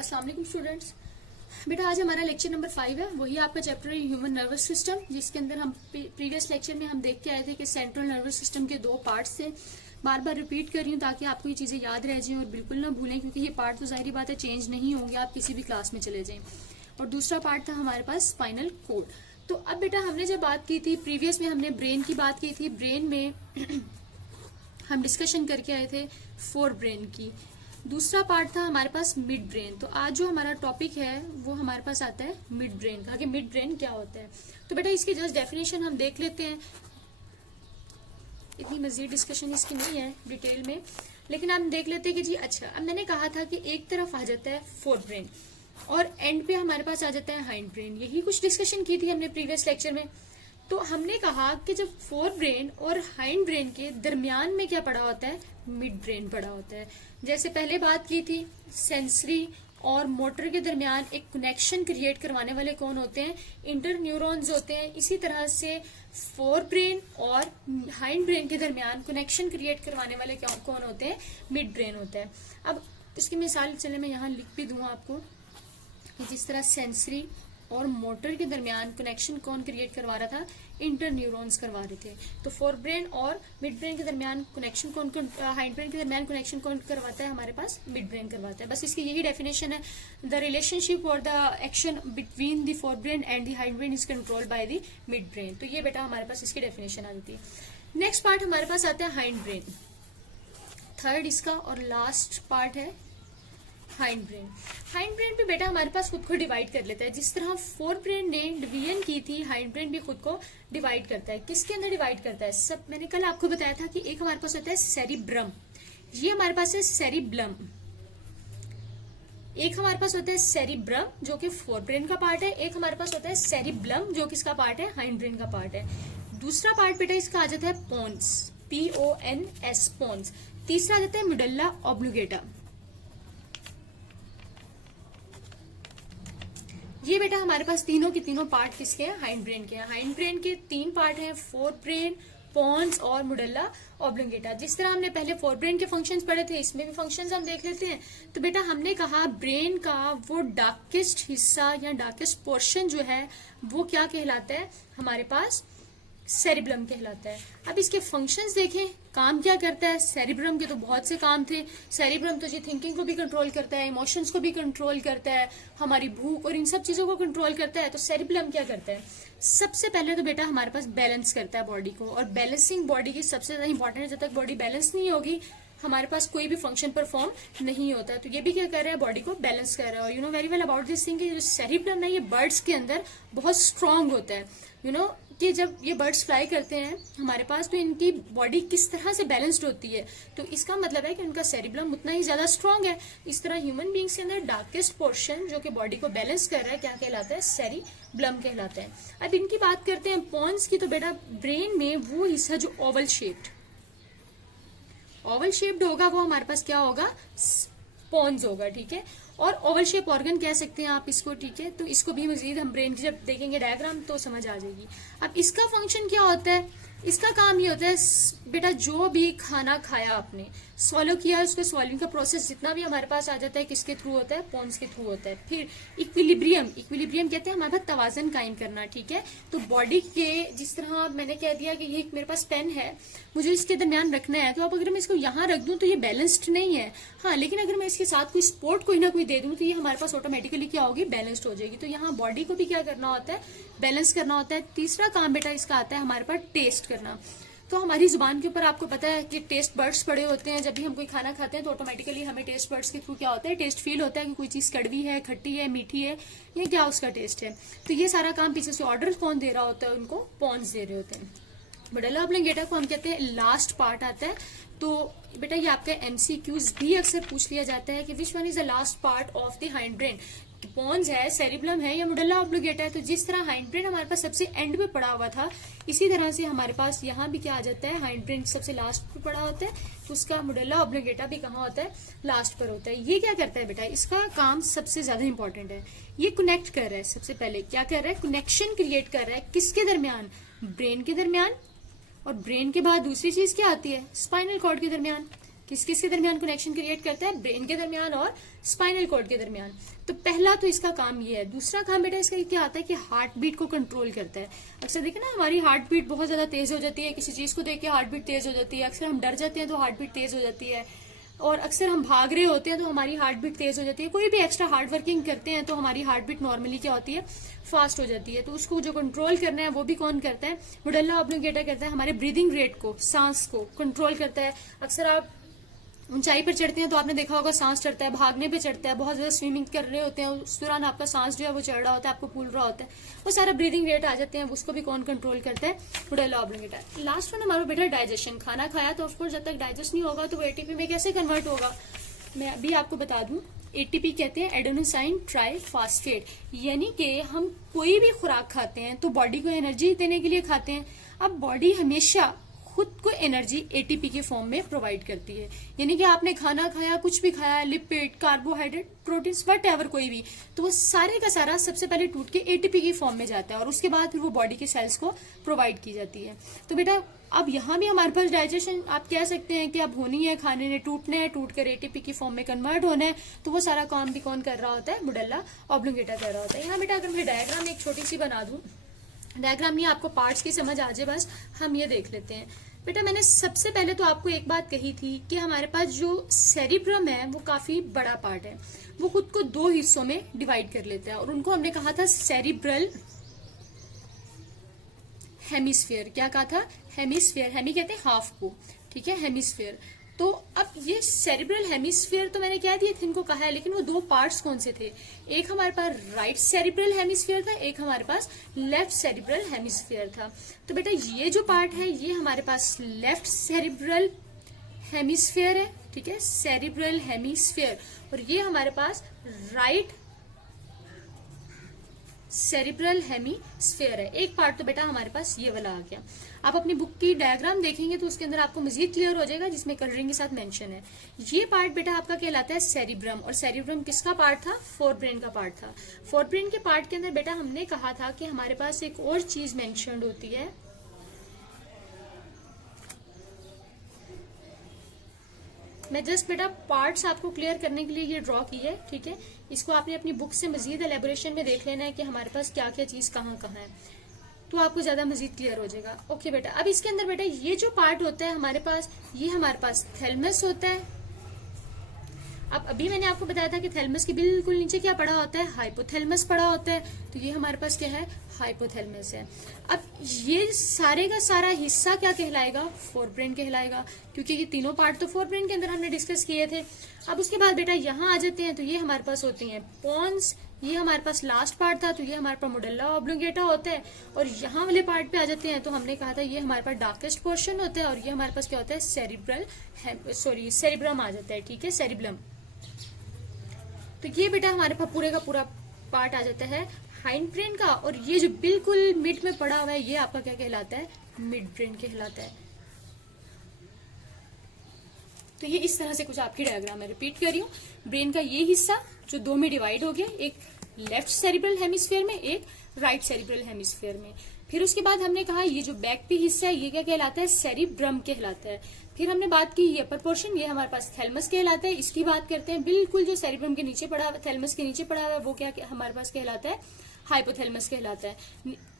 अस्सलाम वालेकुम स्टूडेंट्स। बेटा आज हमारा लेक्चर नंबर 5 है, वही आपका चैप्टर है ह्यूमन नर्वस सिस्टम, जिसके अंदर हम प्रीवियस लेक्चर में हम देख के आए थे कि सेंट्रल नर्वस सिस्टम के 2 पार्ट्स थे। बार बार रिपीट कर रही हूँ ताकि आपको ये चीजें याद रह जाएं और बिल्कुल ना भूलें, क्योंकि ये पार्ट तो जाहिर बात है चेंज नहीं होंगे, आप किसी भी क्लास में चले जाएं। और दूसरा पार्ट था हमारे पास स्पाइनल कोड। तो अब बेटा हमने जब बात की थी प्रीवियस में, हमने ब्रेन की बात की थी। ब्रेन में हम डिस्कशन करके आए थे फोर ब्रेन की। दूसरा पार्ट था हमारे पास मिड ब्रेन। तो आज जो हमारा टॉपिक है वो हमारे पास आता है मिड ब्रेन का, कि मिड ब्रेन क्या होता है। तो बेटा इसकी जस्ट डेफिनेशन हम देख लेते हैं, इतनी मजीद डिस्कशन इसकी नहीं है डिटेल में, लेकिन हम देख लेते हैं कि जी अच्छा, अब मैंने कहा था कि एक तरफ आ जाता है फोर ब्रेन और एंड पे हमारे पास आ जाता है हाइंड ब्रेन। यही कुछ डिस्कशन की थी हमने प्रीवियस लेक्चर में। तो हमने कहा कि जब फोर ब्रेन और हाइंड ब्रेन के दरमियान में क्या पड़ा होता है, मिड ब्रेन पड़ा होता है। जैसे पहले बात की थी, सेंसरी और मोटर के दरमियान एक कनेक्शन क्रिएट करवाने वाले कौन होते हैं, इंटर न्यूरॉन्स होते हैं। इसी तरह से फोर ब्रेन और हाइंड ब्रेन के दरमियान कनेक्शन क्रिएट करवाने वाले कौन होते हैं, मिड ब्रेन होता है। अब इसकी मिसाल चले मैं यहाँ लिख भी दूं आपको, कि जिस तरह सेंसरी और मोटर के दरमियान कनेक्शन कौन क्रिएट करवा रहा था, इंटर न्यूरॉन्स करवा रहे थे। तो फोर ब्रेन और मिड ब्रेन के दरमियान कनेक्शन कौन, हाइंड ब्रेन के दरमियान कनेक्शन कौन करवाता है, हमारे पास मिड ब्रेन करवाता है। बस इसकी यही डेफिनेशन है, द रिलेशनशिप और the action between the fore brain and the hind brain is controlled by the mid brain. तो ये बेटा हमारे पास इसकी डेफिनेशन आ जाती है। नेक्स्ट पार्ट हमारे पास आता है हाइंड ब्रेन, थर्ड इसका और लास्ट पार्ट है हाइंड ब्रेन। हाइंड ब्रेन पे बेटा हमारे पास खुद को डिवाइड कर लेता है, जिस तरह फोर ब्रेन ने डिवीजन की थी, हाइंड ब्रेन भी खुद को डिवाइड करता है। किसके अंदर डिवाइड करता है, सब मैंने कल आपको बताया था कि एक हमारे पास होता है सेरिब्रम, ये हमारे पास है सेरिब्लम। एक हमारे पास होता है सेरिब्रम जो कि फोर ब्रेन का पार्ट है, एक हमारे पास होता है सेरिब्लम जो किसका पार्ट है, हाइंड ब्रेन का पार्ट है। दूसरा पार्ट बेटा इसका आ जाता है पोन्स, PONS, पोन्स। तीसरा आ जाता है मेडुल्ला ऑब्लिगेटा। ये बेटा हमारे पास तीनों के तीनों पार्ट किसके हैं, हाइंड ब्रेन के हैं। हाइंड ब्रेन के 3 पार्ट हैं, फोर ब्रेन, पोन्स और मेडुल्ला ऑब्लिगेटा। जिस तरह हमने पहले फोर ब्रेन के फंक्शंस पढ़े थे, इसमें भी फंक्शंस हम देख लेते हैं। तो बेटा हमने कहा ब्रेन का वो डार्केस्ट हिस्सा या डार्केस्ट पोर्शन जो है वो क्या कहलाता है, हमारे पास सेरिब्रम कहलाता है। अब इसके फंक्शंस देखें, काम क्या करता है। सेरिब्रम के तो बहुत से काम थे। सेरिब्रम तो जी थिंकिंग को भी कंट्रोल करता है, इमोशंस को भी कंट्रोल करता है, हमारी भूख और इन सब चीजों को कंट्रोल करता है। तो सेरिब्रम क्या करता है, सबसे पहले तो बेटा हमारे पास बैलेंस करता है बॉडी को, और बैलेंसिंग बॉडी की सबसे ज्यादा इंपॉर्टेंट है। जब तक बॉडी बैलेंस नहीं होगी हमारे पास कोई भी फंक्शन परफॉर्म नहीं होता। तो ये भी क्या कर रहा है, बॉडी को बैलेंस कर रहा है। और you know very well about this thing, जो सेरिब्रम है ये बर्ड्स के अंदर बहुत स्ट्रांग होता है। यू नो कि जब ये बर्ड्स फ्लाई करते हैं हमारे पास, तो इनकी बॉडी किस तरह से बैलेंस्ड होती है, तो इसका मतलब है कि उनका सेरिब्रम उतना ही ज्यादा स्ट्रांग है। इस तरह ह्यूमन बींग्स के अंदर डार्केस्ट पोर्शन जो कि बॉडी को बैलेंस कर रहा है क्या कहलाता है, सेरिब्रम कहलाता है। अब इनकी बात करते हैं पोन्स की। तो बेटा ब्रेन में वो हिस्सा जो ओवल शेप्ड होगा वो हमारे पास क्या होगा, पोन्स होगा, ठीक है। और ओवल शेप ऑर्गन कह सकते हैं आप इसको, ठीक है। तो इसको भी मजीद हम ब्रेन की जब देखेंगे डायग्राम तो समझ आ जाएगी। अब इसका फंक्शन क्या होता है, इसका काम ये होता है बेटा जो भी खाना खाया आपने, स्वॉलो किया, उसके स्वॉलिंग का प्रोसेस जितना भी हमारे पास आ जाता है किसके थ्रू होता है, पोन्स के थ्रू होता है। फिर इक्विलिब्रियम कहते हैं हमारे पास तवाजन कायम करना, ठीक है। तो बॉडी के जिस तरह मैंने कह दिया कि ये मेरे पास पेन है, मुझे इसके दरमियान रखना है, तो अब अगर मैं इसको यहाँ रख दूं तो ये बैलेंस्ड नहीं है। हाँ, लेकिन अगर मैं इसके साथ कोई सपोर्ट कोई ना कोई दे दूं तो ये हमारे पास ऑटोमेटिकली क्या होगी, बैलेंस्ड हो जाएगी। तो यहाँ बॉडी को भी क्या करना होता है, बैलेंस करना होता है। तीसरा काम बेटा इसका आता है हमारे पास टेस्ट करना। तो हमारी जुबान के ऊपर आपको पता है कि टेस्ट बर्ड्स पड़े होते हैं। जब भी हम कोई खाना खाते हैं तो ऑटोमेटिकली हमें टेस्ट बर्ड्स के थ्रू क्या होता है, टेस्ट फील होता है कि कोई चीज कड़वी है, खट्टी है, मीठी है, ये क्या उसका टेस्ट है। तो ये सारा काम पीछे से ऑर्डर कौन दे रहा होता है, उनको पोन्स दे रहे होते हैं। मेडुल्ला ऑब्लिगेटा को हम कहते हैं लास्ट पार्ट आता है। तो बेटा ये आपका MCQs भी अक्सर पूछ लिया जाता है कि which one is the last part of the hind brain, pons है, सेरिब्लम है या मेडुल्ला ऑब्लिगेटा है। तो जिस तरह हाइंड ब्रेन हमारे पास सबसे एंड पे पड़ा हुआ था, इसी तरह से हमारे पास यहाँ भी क्या आ जाता है, हाइंड ब्रेन सबसे लास्ट पे पड़ा होता है, तो उसका मेडुल्ला ऑब्लिगेटा भी कहाँ होता है, लास्ट पर होता है। ये क्या करता है बेटा, इसका काम सबसे ज्यादा इंपॉर्टेंट है। ये कनेक्ट कर रहा है, सबसे पहले क्या कर रहा है, कनेक्शन क्रिएट कर रहा है किसके दरमियान, ब्रेन के दरमियान, और ब्रेन के बाद दूसरी चीज क्या आती है, स्पाइनल कॉर्ड के दरमियान। किस किस के दरमियान कनेक्शन क्रिएट करता है, ब्रेन के दरमियान और स्पाइनल कॉर्ड के दरमियान। तो पहला तो इसका काम ये है। दूसरा काम बेटा इसका क्या आता है कि हार्ट बीट को कंट्रोल करता है। अक्सर देखें ना हमारी हार्ट बीट बहुत ज्यादा तेज हो जाती है, किसी चीज को देख के हार्ट बीट तेज हो जाती है, अक्सर हम डर जाते हैं तो हार्ट बीट तेज हो जाती है, और अक्सर हम भाग रहे होते हैं तो हमारी हार्ट बीट तेज हो जाती है। कोई भी एक्स्ट्रा हार्ड वर्किंग करते हैं तो हमारी हार्ट बीट नॉर्मली क्या होती है, फास्ट हो जाती है। तो उसको जो कंट्रोल करना है वो भी कौन करता है, मेडुल्ला ऑब्लिंगेटा करता है। हमारे ब्रीदिंग रेट को, सांस को कंट्रोल करता है। अक्सर आप ऊंचाई पर चढ़ते हैं तो आपने देखा होगा सांस चढ़ता है, भागने पे चढ़ता है, बहुत ज्यादा स्विमिंग कर रहे होते हैं उस दौरान आपका सांस जो है वो चढ़ रहा होता है, आपको फूल रहा होता है, वो सारा ब्रीदिंग रेट आ जाते हैं, उसको भी कौन कंट्रोल करता है, मेडुल्ला ऑब्लिंगेटा। लास्ट वन हमारा बेटा डाइजेशन। खाना खाया तो ऑफकोर्स जब तक डाइजेस्ट नहीं होगा तो वो एटीपी में कैसे कन्वर्ट होगा, मैं अभी आपको बता दूं। एटीपी कहते हैं एडेनोसाइन ट्राइफॉस्फेट, यानी कि हम कोई भी खुराक खाते हैं तो बॉडी को एनर्जी देने के लिए खाते हैं। अब बॉडी हमेशा खुद को एनर्जी एटीपी के फॉर्म में प्रोवाइड करती है, यानी कि आपने खाना खाया, कुछ भी खाया, लिपिड, कार्बोहाइड्रेट, प्रोटीन्स, व्हाटएवर कोई भी, तो वो सारे का सारा सबसे पहले टूट के एटीपी की फॉर्म में जाता है और उसके बाद फिर वो बॉडी के सेल्स को प्रोवाइड की जाती है। तो बेटा अब यहाँ भी हमारे पास डाइजेशन आप कह सकते हैं कि अब होनी है, खाने ने टूटना है, टूट कर एटीपी की फॉर्म में कन्वर्ट होना है, तो वो सारा काम भी कौन कर रहा होता है, मेडुल्ला ऑब्लिंगेटा कर रहा होता है। यहाँ बेटा अगर मैं डायग्राम एक छोटी सी बना दूं, डायग्राम नहीं आपको पार्ट्स की समझ आ जाए, बस हम ये देख लेते हैं। बेटा मैंने सबसे पहले तो आपको एक बात कही थी कि हमारे पास जो सेरिब्रम है वो काफी बड़ा पार्ट है, वो खुद को दो हिस्सों में डिवाइड कर लेता है और उनको हमने कहा था सेरिब्रल हेमिस्फीयर। क्या कहा था, हेमिस्फीयर, हेमी कहते हैं हाफ को, ठीक है, हेमिस्फीयर। तो अब ये सेरिब्रल हेमिस्फीयर तो मैंने क्या दिया इनको कहा है, लेकिन वो दो पार्ट्स कौन से थे, एक हमारे पास राइट सेरिब्रल हेमिस्फीयर था, एक हमारे पास लेफ्ट सेरिब्रल हेमिस्फीयर था। तो बेटा ये जो पार्ट है ये हमारे पास लेफ्ट सेरिब्रल हेमिस्फीयर है, ठीक है, सेरिब्रल हेमिस्फीयर, और ये हमारे पास राइट सेरिब्रल हेमिस्फीयर है। एक पार्ट तो बेटा हमारे पास ये वाला आ गया। आप अपनी बुक की डायग्राम देखेंगे तो उसके अंदर आपको मजीद क्लियर हो जाएगा, जिसमें कलरिंग के साथ मेंशन है। ये पार्ट बेटा आपका कहलाता है सेरिब्रम, और सेरिब्रम किसका पार्ट था, फोर ब्रेन का पार्ट था। फोर ब्रेन के पार्ट के अंदर बेटा हमने कहा था कि हमारे पास एक और चीज मेंशन्ड होती है, मैं जस्ट बेटा पार्ट्स आपको क्लियर करने के लिए ये ड्रॉ की है, ठीक है। इसको आपने अपनी बुक से मजीद एलेबोरेशन में देख लेना है कि हमारे पास क्या क्या चीज कहाँ कहाँ है, तो आपको ज्यादा मजीद क्लियर हो जाएगा। ओके बेटा, अब इसके अंदर बेटा ये जो पार्ट होता है हमारे पास, ये हमारे पास थैलेमस होता है। अब अभी मैंने आपको बताया था कि थैलेमस के बिल्कुल नीचे क्या पड़ा होता है, हाइपोथैलेमस पड़ा होता है, तो ये हमारे पास क्या है, हाइपोथैलेमस है। अब ये सारे का सारा हिस्सा क्या कहलाएगा, फोर ब्रेन कहलाएगा, क्योंकि ये तीनों पार्ट तो फोर ब्रेन के अंदर हमने डिस्कस किए थे। अब उसके बाद बेटा यहाँ आ जाते हैं, तो ये हमारे पास होती हैं पॉन्स, ये हमारे पास लास्ट पार्ट था, तो ये हमारे पास मेडुल्ला ऑब्लिंगेटा होता है, और यहाँ वाले पार्ट पे आ जाते हैं तो हमने कहा था ये हमारे पास डार्केस्ट पोर्शन होता है, और ये हमारे पास क्या होता है, सेरिब्रम आ जाता है, ठीक है, सेरिब्रम। तो ये बेटा हमारे पास पूरे का पूरा पार्ट आ जाता है हाइंड ब्रेन का, और ये जो बिल्कुल मिड में पड़ा हुआ है ये आपका क्या कहलाता है, मिड ब्रेन कहलाता है। तो ये इस तरह से कुछ आपकी डायग्राम में रिपीट कर रही हूँ। ब्रेन का ये हिस्सा जो दो में डिवाइड हो गया, एक लेफ्ट सेरिब्रल हेमिस्फीयर में, एक राइट सेरिब्रल हेमिस्फीयर में। फिर उसके बाद हमने कहा ये जो बैक पे हिस्सा है ये क्या कहलाता है, सेरिब्रम कहलाता है। फिर हमने बात की ये अपर पोर्शन, ये हमारे पास थैलेमस कहलाता है। इसकी बात करते हैं बिल्कुल जो सेरिब्रम के नीचे पड़ा, थैलेमस के नीचे पड़ा हुआ है वो क्या हमारे पास कहलाता है, हाइपोथैलेमस कहलाता है।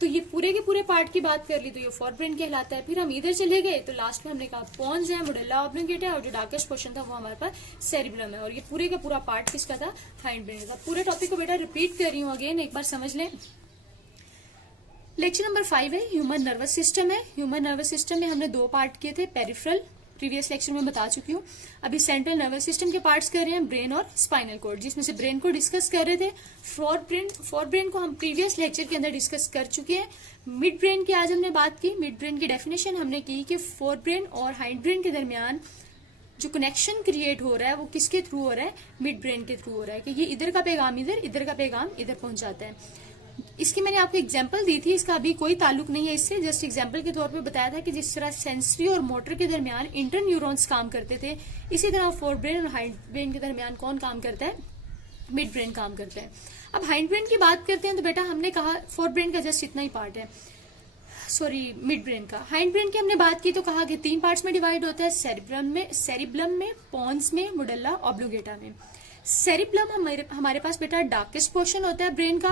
तो ये पूरे के पूरे पार्ट की बात कर ली तो ये फोर ब्रेन कहलाता है। फिर हम इधर चले गए तो लास्ट में हमने कहा पॉन्स है, मेडुल्ला ऑब्लिंगेटा है, और जो डार्केस्ट पोर्शन था वो हमारे पास सेरिब्रम है, और ये पूरे का पूरा पार्ट किसका था, हाइंड ब्रेन का। पूरे टॉपिक को बेटा रिपीट कर रही हूँ अगेन, एक बार समझ लें। लेक्चर नंबर 5 है ह्यूमन नर्वस सिस्टम है। ह्यूमन नर्वस सिस्टम में हमने दो पार्ट किए थे, पेरिफेरल प्रीवियस लेक्चर में बता चुकी हूँ। अभी सेंट्रल नर्वस सिस्टम के पार्ट्स कर रहे हैं, ब्रेन और स्पाइनल कॉर्ड, जिसमें से ब्रेन को डिस्कस कर रहे थे। फोर ब्रेन को हम प्रीवियस लेक्चर के अंदर डिस्कस कर चुके हैं। मिड ब्रेन की आज हमने बात की। मिड ब्रेन की डेफिनेशन हमने की कि फोर ब्रेन और हाइंड ब्रेन के दरमियान जो कनेक्शन क्रिएट हो रहा है वो किसके थ्रू हो रहा है, मिड ब्रेन के थ्रू हो रहा है, कि ये इधर का पैगाम इधर का पैगाम इधर पहुंचाता है। इसकी मैंने आपको एग्जांपल दी थी, इसका अभी कोई ताल्लुक नहीं है इससे, जस्ट एग्जांपल के तौर पे बताया था कि जिस तरह सेंसरी और मोटर के दरमियान इंटर न्यूरॉन्स काम करते थे, इसी तरह फोर ब्रेन और हाइंड ब्रेन के दरमियान कौन काम करता है, मिड ब्रेन काम करता है। अब हाइंड ब्रेन की बात करते हैं तो बेटा हमने कहा फोर ब्रेन का जस्ट इतना ही पार्ट है। सॉरी मिड ब्रेन का। हाइंड ब्रेन की हमने बात की तो कहा कि 3 पार्ट्स में डिवाइड होता है, सेरिब्लम में, पोन्स में, मुडल्ला ऑब्लिगेटा में। सेरिब्लम हमारे पास बेटा डार्केस्ट पोर्शन होता है ब्रेन का।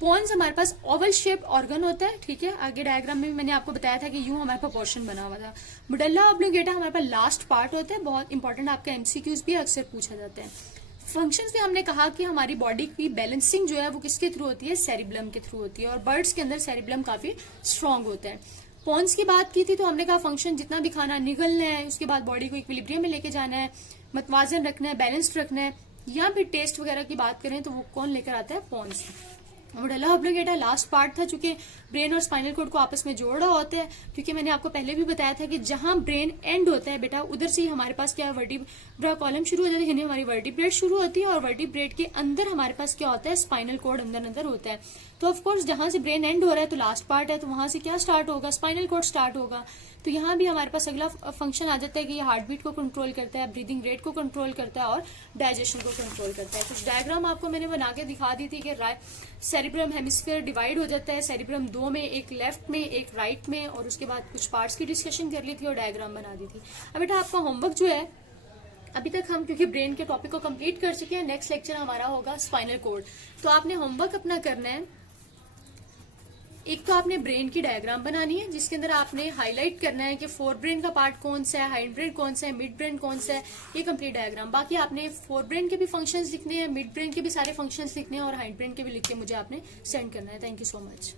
पोन्स हमारे पास ओवल शेप्ड ऑर्गन होता है, ठीक है। आगे डायग्राम में मैंने आपको बताया था कि यूं हमारे पास पोर्शन बना हुआ था। मुडल्ला ऑब्लिगेटा हमारे पास लास्ट पार्ट होता है, बहुत इंपॉर्टेंट, आपका एमसीक्यूज भी अक्सर पूछा जाता है। फंक्शंस में हमने कहा कि हमारी बॉडी की बैलेंसिंग जो है वो किसके थ्रू होती है, सेरिब्लम के थ्रू होती है, और बर्ड्स के अंदर सेरिब्लम काफी स्ट्रांग होता है। पोन्स की बात की थी तो हमने कहा फंक्शन जितना भी खाना निगलना है, उसके बाद बॉडी को इक्विलिब्रियम में लेके जाना है, मतवाजन रखना है, बैलेंस्ड रखना है, या फिर टेस्ट वगैरह की बात करें तो वो कौन लेकर आता है, पोन्स। मुडल्ला ऑब्लिगेटा लास्ट पार्ट था, चूंकि ब्रेन और स्पाइनल कॉर्ड को आपस में जोड़ रहा होता है, क्योंकि मैंने आपको पहले भी बताया था कि जहां ब्रेन एंड होता है बेटा उधर से ही हमारे पास क्या वर्टिब्रा कॉलम शुरू हो जाता है, यानी हमारी वर्टिब्रेट शुरू होती है, और वर्टिब्रेट के अंदर हमारे पास क्या होता है, स्पाइनल कॉर्ड अंदर होता है। तो ऑफकोर्स जहां से ब्रेन एंड हो रहा है तो लास्ट पार्ट है, तो वहां से क्या स्टार्ट होगा, स्पाइनल कॉर्ड स्टार्ट होगा। तो यहाँ भी हमारे पास अगला फंक्शन आ जाता है कि ये हार्ट बीट को कंट्रोल करता है, ब्रीदिंग रेट को कंट्रोल करता है, और डाइजेशन को कंट्रोल करता है। कुछ डायग्राम आपको मैंने बना के दिखा दी थी कि सेरिब्रम हेमिस्फीयर डिवाइड हो जाता है, सेरिब्रम 2 में, एक लेफ्ट में, एक राइट में, और उसके बाद कुछ पार्ट्स की डिस्कशन कर ली थी और डायग्राम बना दी थी। अब बेटा आपका होमवर्क जो है, अभी तक हम क्योंकि ब्रेन के टॉपिक को कंप्लीट कर चुके हैं, नेक्स्ट लेक्चर हमारा होगा स्पाइनल कॉर्ड। तो आपने होमवर्क अपना करना है, एक तो आपने ब्रेन की डायग्राम बनानी है जिसके अंदर आपने हाईलाइट करना है कि फोर ब्रेन का पार्ट कौन सा है, हाइंड ब्रेन कौन सा है, मिड ब्रेन कौन सा है, ये कंप्लीट डायग्राम। बाकी आपने फोर ब्रेन के भी फंक्शंस लिखने हैं, मिड ब्रेन के भी सारे फंक्शंस लिखने हैं, और हाइंड ब्रेन के भी लिख के मुझे आपने सेंड करना है। Thank you so much.